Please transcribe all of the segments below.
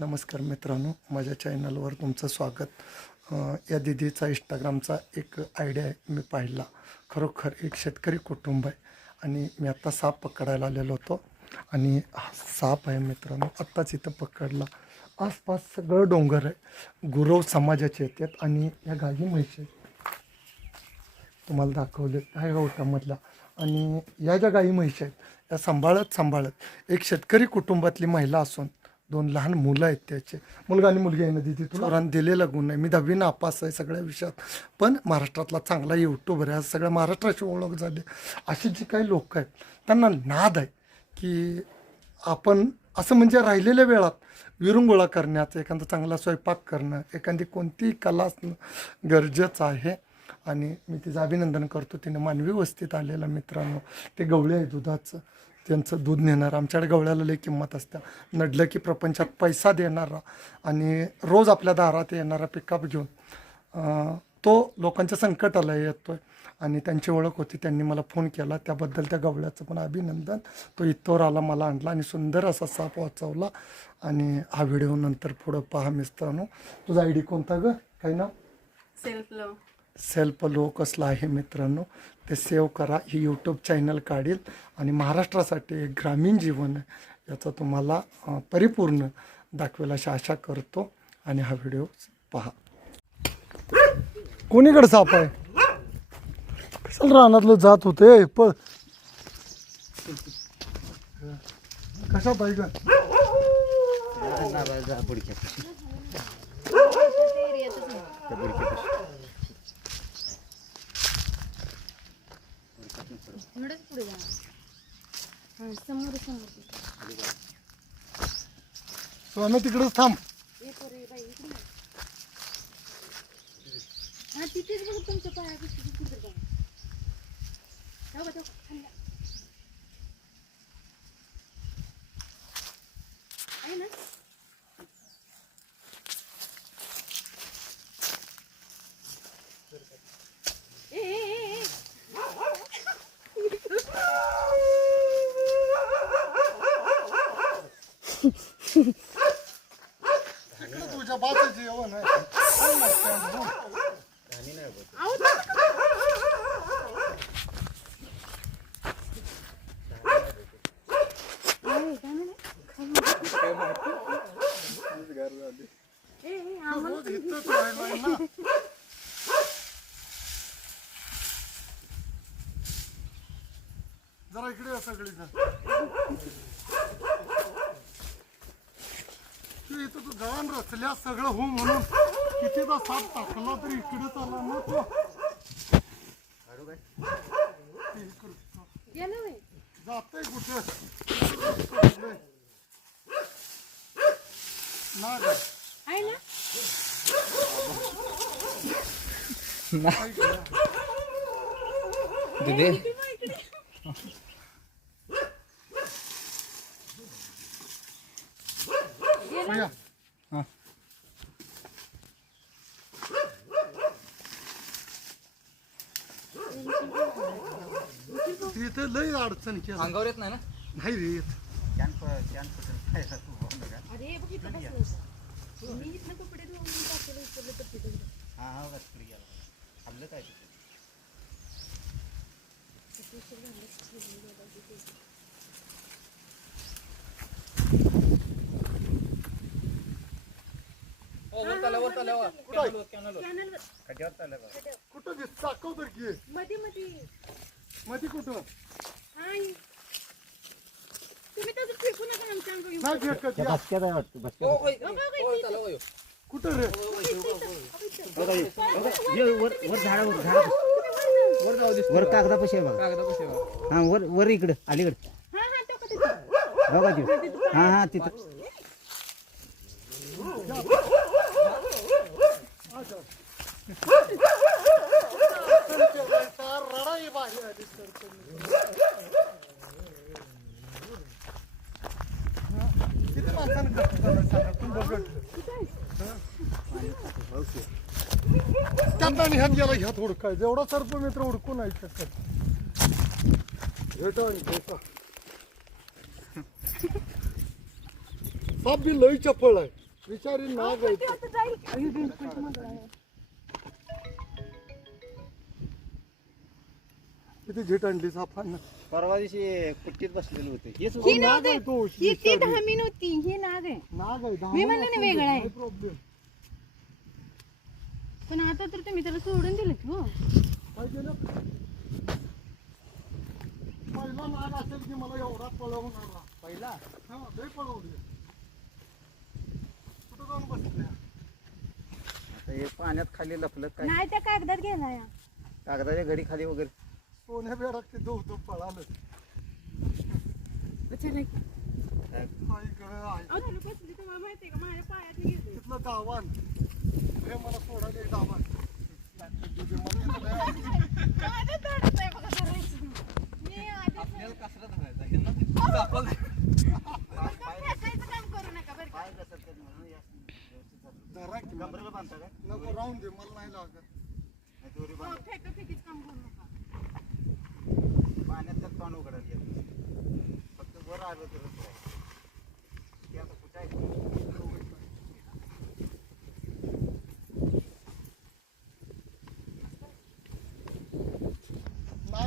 नमस्कार मित्रांनो माझ्या चॅनलवर तुमचं स्वागत. या दिदीचा इंस्टाग्रामचा एक आयडिया आहे मी पाहिला. खरोखर एक शेतकरी कुटुंब आहे आणि मी आत्ता साप पकडायला आलेलो होतो. आणि हा साप आहे मित्रांनो आत्ताच इथं पकडला. आसपास सगळं डोंगर आहे. गुरव समाजाचे येतात आणि या गाई म्हैशी तुम्हाला दाखवले ह्या गवतामधला आणि या ज्या गाई म्हैशी आहेत या सांभाळत सांभाळत एक शेतकरी कुटुंबातली महिला असून दोन लहान मुलं आहेत त्याचे. मुलगा आणि मुलगी आहे ना दिदी तुला दिलेला गुण आहे. मी दहावी नापास आहे सगळ्या विषयात. पण महाराष्ट्रातला चांगला यूट्यूबर आहे. आज सगळ्या महाराष्ट्राची ओळख झाली. अशी जी काही लोक आहेत त्यांना नाद आहे की आपण असं म्हणजे राहिलेल्या वेळात विरंगुळा करण्याचं एखादा चांगला स्वयंपाक करणं एखादी कोणतीही कला असणं गरजेचं आहे. आणि मी तिचं अभिनंदन करतो. तिने मानवी वस्तीत आलेला मित्रांनो. ते गवळे आहे दुधाचं. त्यांचं दूध नेणार आमच्याकडे गवळ्याला लई किंमत असते. नडलं की प्रपंचात पैसा देणारा आणि रोज आपल्या दारात येणारा पिकअप घेऊन तो लोकांच्या संकटाला येतो आहे आणि त्यांची ओळख होती त्यांनी मला फोन केला. त्याबद्दल त्या गवळ्याचं पण अभिनंदन. तो इथवर आला मला आणला आणि सुंदर असा साप वाचवला. आणि हा व्हिडिओ नंतर पुढं पहा मित्रांनो तुझा आय डी कोणता ग? काही ना सेल्फ लव सेल्फ लो कसला आहे मित्रांनो. ते सेव्ह करा. ही यूट्यूब चॅनल काढेल. आणि महाराष्ट्रासाठी एक ग्रामीण जीवन आहे. याचा तुम्हाला परिपूर्ण दाखवेल अशी आशा करतो. आणि हा व्हिडिओ पहा. कोणीकडे साप आहे? चल रानातलं जात होते? पळ कशा पाहिजे? थोडंच पुढे जा हा समोर समोर स्वामी तिकडेच थांब एक वर ये बाई इकडे ये. हा तिथेच बघ तुमच्या पायापाशी तिथे बघ जाऊ का, जाऊ का? खाली जा. आहे ना तिकडे तुझ्या जेवण आहे ना, आहे, ए, ए, आम्हाला रोज इथंच ना. जरा इकडे या सगळी जण तू इथं रचल्या सगळं हो म्हणून. कितीदा साप टाकला तरी इकडेच आला ना तो. ते इकडं. गेलं व्हय. जातंय कुठे? ना ग. दिदे. या. तिथे लई अडचण केलं. अंगावर येत नाही ना? नाही रे येत. अरे होतं. मी कपडे धुवून टाकले उचलले तर तिथं? गेलं. ओ वर चालला वर चालला वर कॅनल वर कॅनल वर. कॅनलवर. कुठं दिस दाखव तर की. मध्ये मध्ये मध्ये कुठं तुम्ही तसं फेकू नका आमच्या अंगावर. नाही या. कुठं रे वर कागदापाशी आहे बघा कागदापाशी बघ. हा वर वर इकडं अलीकडं हा हा तो तिथं. बघा तिथं हा हा तिथं रडाई बाहेर आली किती माणसानं खर्च करायला सांगा, तुम्ही बघत. त्यात आणि ह्यात गेला ह्यात हुडकाय. जेवढा सर्प मित्र हुडकून शकत. भेटा आणि भेटा. साप बी लई चपळ आहे. विचारी नाग आहे. किती झीट आणली सापांना? परवा दिवशी कुट्टीत बसलेले होते. हेच ही नाग नाग आहे. तो, ही ती ही नाग आहे. नाग आहे मी म्हणलं ना वेगळं आहे. प्रॉब्लेम पण आता तर तुम्ही त्याला सोडून दिलं की हो. काय केलं पहिला नाग असेल की मला एवढा पळवणार. पहिला? हा लय पळवली कुठं जाऊन आता हे पाण्यात खाली लपलं काय? नाही त्या कागदात गेला या कागदाच्या घडी खाली वगैरे. सोन्या बेडात ते दोन दोन पळालं बचले. आई गं, आई. अहो, तुला बसली तेव्हा माहितीये का माझ्या पायात गेले तिथलं दावान हे मला सोडायला एक दावान तुझे मला तिथं लय आवडतं. माझ्या तोंडात आहे बघा धरायचं. मी आधीच आपल्याला कसला धरायचा ह्यांना सापाला फेकायचं काम करू नका बरं का? पाय घसरतात म्हणून हे असं व्यवस्थित झालं. धरा की मला. कमरेला बांधता काय नको राहून दे मला नाही लागत नाही दोरी हो, बांध फेकाफेकीचं काम करू नका. पाण्यात त्यात तोंड उघडायला गेलं फक्त वर आलं तर ते आता कुठं आहे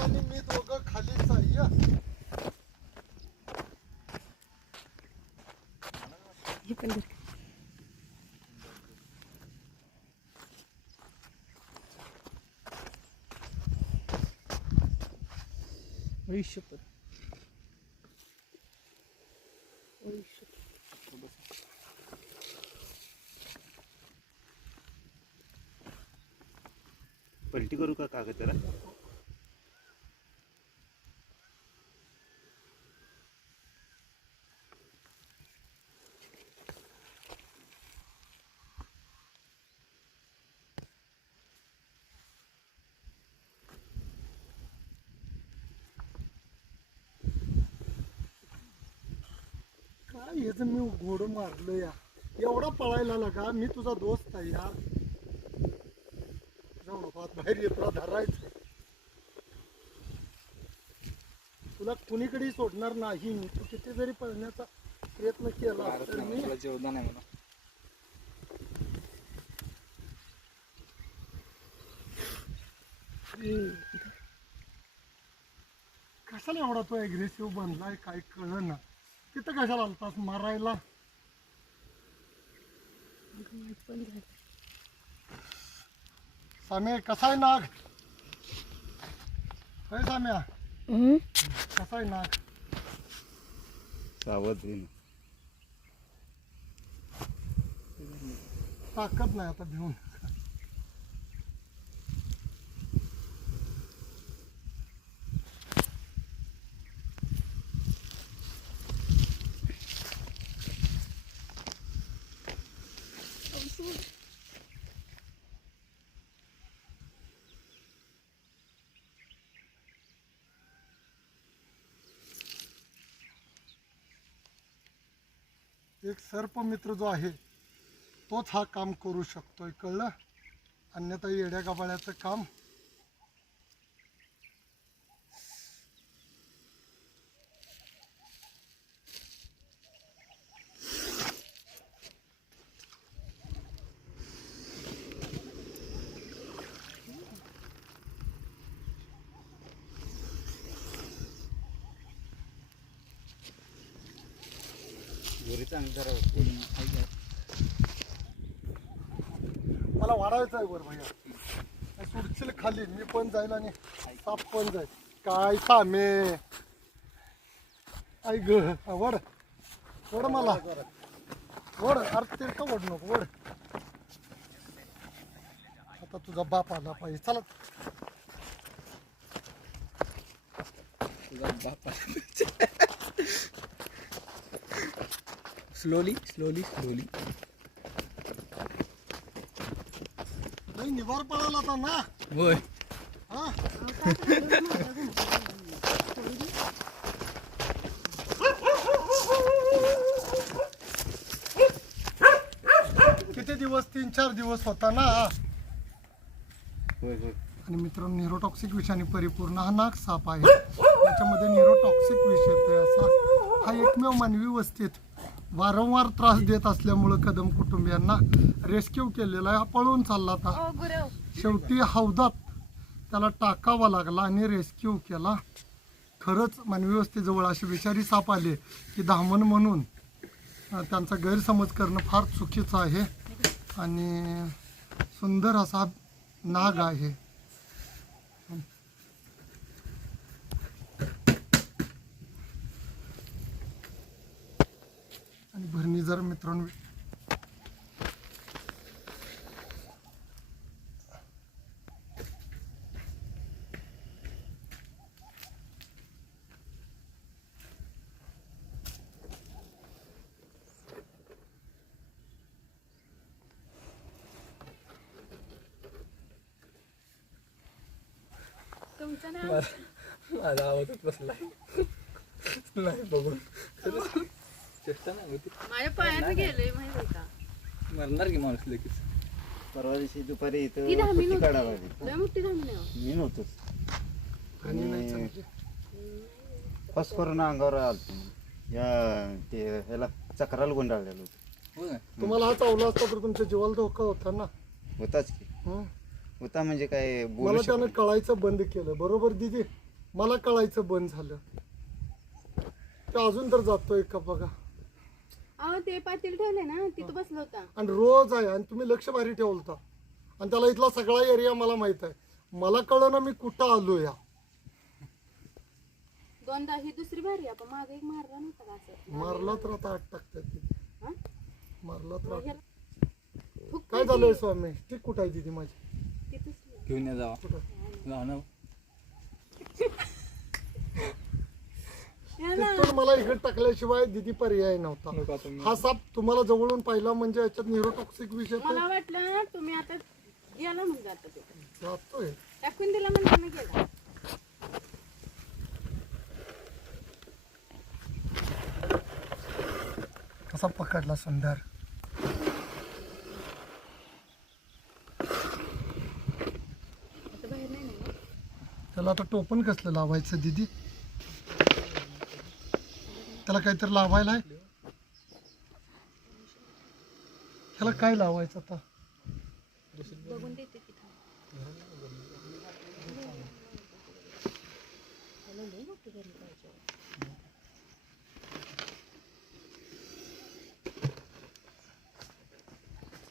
आणि मी दोघं खालीच आहे या. हे पण धर. पलटी करू का कागद जरा हेच मी घोड मारलं या. एवढा पळायला लागा मी तुझा दोस्त आहे यार. जाऊ नको आत बाहेर ये तुला धरायचं तुला कुणीकडे सोडणार नाही मी. तू किती जरी पळण्याचा प्रयत्न केला तर मी जेवण नाही म्हणा. कशाला एवढा तो अग्रेसिव्ह बनलाय काय कळ ना तिथं कशाला आलतास? मारायला? साम्या कसा आहे नाग? होय साम्या? कसा आहे नाग? सावध येईन ताकद नाही आता भिवून एक सर्पमित्र जो आहे तोच हा काम करू शकतोय कळलं? अन्यथा येड्या गबाळ्याचं काम जरा मला वाढायचं आहे बरं भैया. सुडशील खाली मी पण जाईल आणि साप पण जाईल. काय सामे आई ग वड. वड मला. वड अरे ते का वड नको वड. आता तुझा बाप आला पाहिजे. चला. तुझा बाप स्लोली स्लोली स्लोली नाही निवार पळाला आता ना. होय. हा. किती दिवस तीन चार दिवस होता ना. होय होय. आणि मित्रांनो न्यूरोटॉक्सिक विषाने परिपूर्ण हा नाग साप आहे. त्याच्यामध्ये न्यूरोटॉक्सिक विष येतोय असा. हा एकमेव मानवी वस्तीत वारंवार त्रास देत असल्यामुळं कदम कुटुंबियांना रेस्क्यू केलेला आहे. हा पळून चालला होता गुरव. शेवटी हौदात त्याला टाकावा लागला आणि रेस्क्यू केला. खरंच मानवी वस्तीजवळ अशी विषारी साप आले की धामण म्हणून त्यांचा गैरसमज करणं फार चुकीचं आहे. आणि सुंदर असा नाग आहे आणि भरणी जर मित्रांनो तुमचं नाव? माझा आवाजच बसलाय. नाही बघून. खरंच चेष्टा नाही होती. माझ्या पायात गेलंय माहिती आहे का? मरणार की माणूस लगेच? परवा दिवशी दुपारी ती इथं पट्टी काढायला लय मोठी मी नव्हतोच. आणि. फस करून अंगावर आलतो. या ते ह्याला चक्राला गुंडाळलेलं होतं. हो ना तुम्हाला हा चावला असता तर तुमच्या जीवाला धोका होता ना. होताच की. हं? होता म्हणजे काय बोलू मला त्यानं शकत कळायचं बंद केलं. बरोबर दिदी? मला कळायचं बंद झालं. ते अजून तर जातोय का बघा? अहो ते पाटील ठेवले ना तिथं बसला होता. आणि रोज आहे आणि तुम्ही लक्ष भारी ठेवलता. आणि त्याला इथला सगळा एरिया मला माहीत आहे. मला कळलं ना मी कुठं आलो या. दोनदा ही दुसरी भारी आपण मागे एक मारला नव्हता का असं? मारला तर आता आठ टाकतात तिथे हा? मारला तर आठ ह्याला- फुक काय झालंय स्वामी? ठीक कुठं आहे दिदी माझी? तिथंच घेऊन या जावा. कुठं? तिथून मला इकडे टाकल्याशिवाय दिदी पर्याय नव्हता. हा साप तुम्हाला जवळून पाहिला म्हणजे याच्यात न्यूरोटॉक्सिक विषय मला वाटलं तुम्ही आता गेला म्हणजे आता ते जातोय. टाकून दिला म्हणजे मी गेला. कसा पकडला सुंदर. आता बाहेर नाही ना त्याला आता टोपण कसलं लावायचं दिदी? त्याला काहीतरी लावायला आहे? त्याला काय लावायचं आता?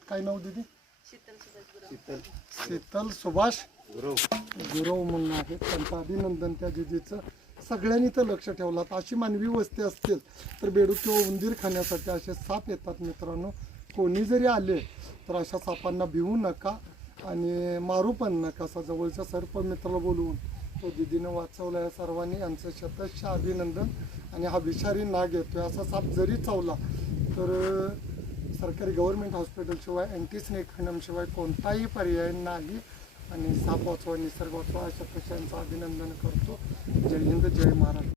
काय नाव दिदी? शीतल सुभाष गुरव. गुरव म्हणून आहे. त्यांचं अभिनंदन त्या दिदीचं. सगळ्यांनी तर लक्ष ठेवलं अशी मानवी वस्ती असतील तर बेडूक किंवा उंदीर खाण्यासाठी असे साप येतात मित्रांनो. कोणी जरी आले तर अशा सापांना भिवू नका आणि मारू पण नका. असा जवळच्या सर्प मित्राला बोलवून तो दिदीनं वाचवला. या सर्वांनी यांचं शतशः अभिनंदन आणि हा विषारी नाग येतोय. असा साप जरी चावला तर सरकारी गव्हर्मेंट हॉस्पिटलशिवाय अँटी स्नेक कोणताही पर्याय नाही. आणि साप वाचवा निसर्ग वाचवा अशा पेशांचं अभिनंदन करतो. जय हिंद जय महाराष्ट्र